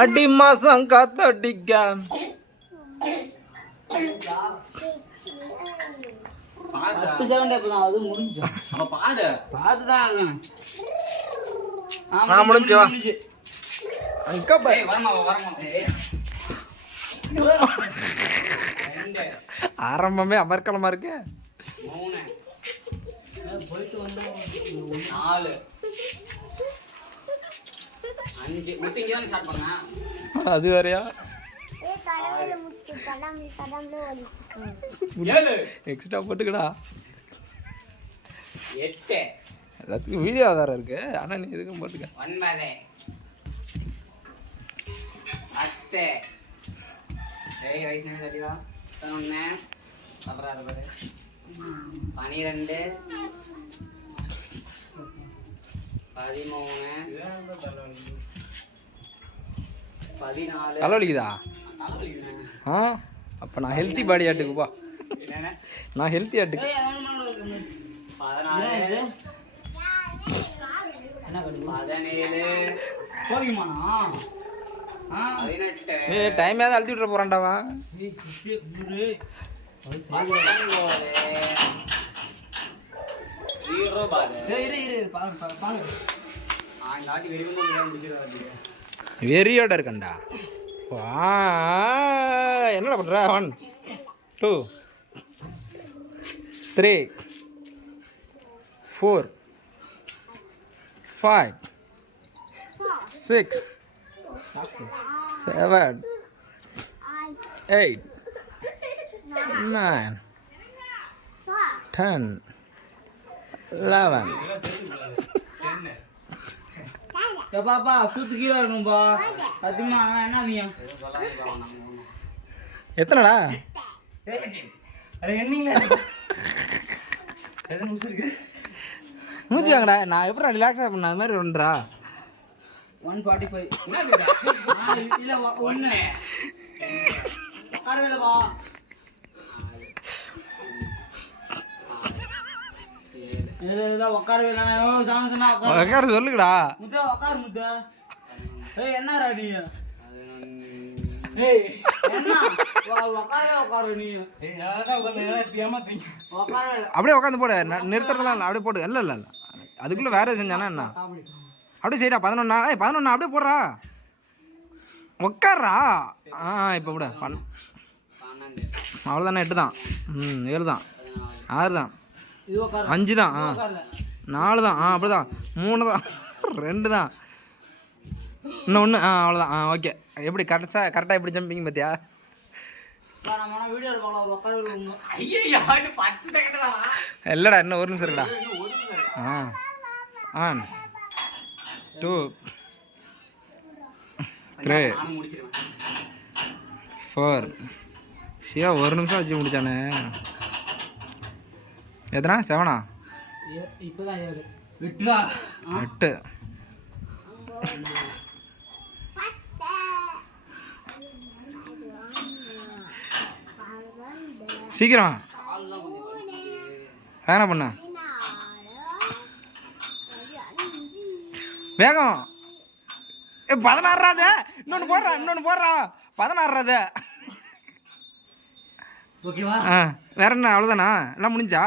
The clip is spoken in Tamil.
அடி மாசம் காத்தடிக்க முடிஞ்சு ஆரம்பமே அமர்க்கலமா இருக்கு. அது வேறையா எக்ஸ்ட்ரா போட்டுக்கடா. எல்லாத்துக்கும் வீடியோ ஆதாரம் இருக்கு. ஆனா நீ எதுக்கும் போட்டுக்க. 9 10 ஏய் வயசு என்ன தெரியுமா? 11 அப்புறம் 12 13 தலைவலிக்குதா? ஆ அப்போ நான் ஹெல்த்தி பாடி ஆட்டுக்குப்பா. நான் ஹெல்த்தி ஆட்டுக்கு 14 டைம் ஏதாவது அழுத்தி விட்டுற போறான்டாவா. வெறியோட இருக்கண்டா. என்னடா பண்ற? 1 2 3 4 5 6 7 8 9 10 11 பாப்பா கூத்து கீழே இருக்கணும்பா. சத்தியமா என்ன நீ எத்தனைடா? மூச்சு வாங்கடா. நான் எப்படி ரிலாக்ஸாக பண்ண அது மாதிரி ஒன்றா 145 இல்ல 1 காரவேலவா உட்கார சொல்லுங்கடா. என்னடா நீ அப்படியே உட்காந்து போடு. நிறுத்துறதுலாம் இல்லை, அப்படியே போடு. இல்லை இல்லை இல்லை அதுக்குள்ளே வேற செஞ்சானா என்ன? அப்படியே செய்டா. 11 11 அப்படியே போடுறா. உட்கார்றா. இப்போ விட அவ்வளோதானே. 8 தான். 7 தான். 6 தான். 5 தான். 4 தான். அப்படிதான். 3 தான். 2 தான். இன்னும் 1. அவ்வளோதான். ஓகே. எப்படி கரெக்டாக எப்படி ஜம்பிங் பார்த்தியா? இல்லைடா இன்னும் 1 நிமிஷம் இருக்குடா. 1 2 3 4 சிவா 1 நிமிஷம் வச்சு முடிச்சானே. எத்தனா 7 இப்போதான் 8 சீக்கிரம் என்ன பண்ண வேகம். 16 இன்னொன்று போடுறா 16 ஓகேவா? வேற என்ன? அவ்வளோதானா? எல்லாம் முடிஞ்சா?